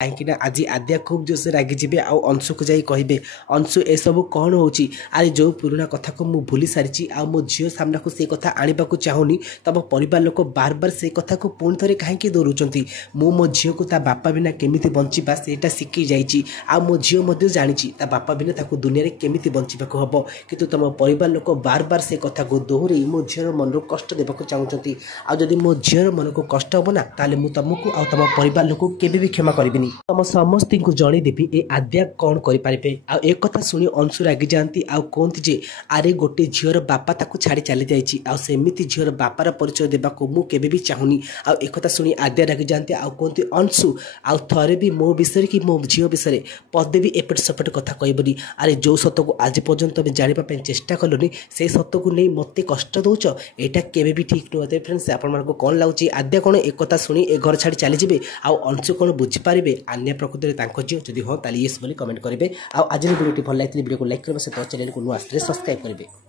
कहीं आज आद्या खूब जोश रागी जी आउ अंशु को जाई कहे अंशु ए सब कौन हो अरे जो पुराना कथा को मुझे भूली सारी आ मो झील सामना को से कथा आने को चाहूनी तम परिवार लोक बार बार से कथा को पुणी थे कहीं दौरान मु मो झील को बापा बिना केमी बंचा से शिखी जाइए आ मो झील जानी बापा बिना दुनिया में केमी बंचा हम कि तुम परिवार लोक बार बार से कथा को दोहरे मो झील मन को कष्ट देवाक चाहूँगी आदि मो झील मन को कष्ट हम ना ताले मु तुमको आ तुम परिवार लोक केबे भी क्षमा करी तम समस्त को जनईदेवी ए आद्या कौन करें एक कथा शुणी अंशु रागी जाती आउ कहती जे आरे गोटे झीर बापा ताको छाड़ी चली जामती झीर बापार परिचय देवा मुझे भी चाहूनी आ एक कथा शुणी आद्या रागी जाती आउ कहती अंशु आउ थे भी मो विषय कि मो झील विषय पदे भी एपट सेपट कथा कहबनी अरे जो सत को आज पर्यंत तुम जानापी चेष्टा कलुनी से सत को नहीं मत कष्ट दौच यहाँ केवे भी ठीक नुहे फ्रेंड्स आपण कौन लगुच आद्या कौन एक कथा शुणी ए घर छाड़ी चली जाए आउ अंशु कौन बुझीपारे अन्य प्रकृति में झील जदि हाँ ताली येस बोली कमेंट करेंगे आज वीडियो भल लगी वीडियो को लाइक करने सहित चैनल को नुआ सब्सक्राइब करेंगे।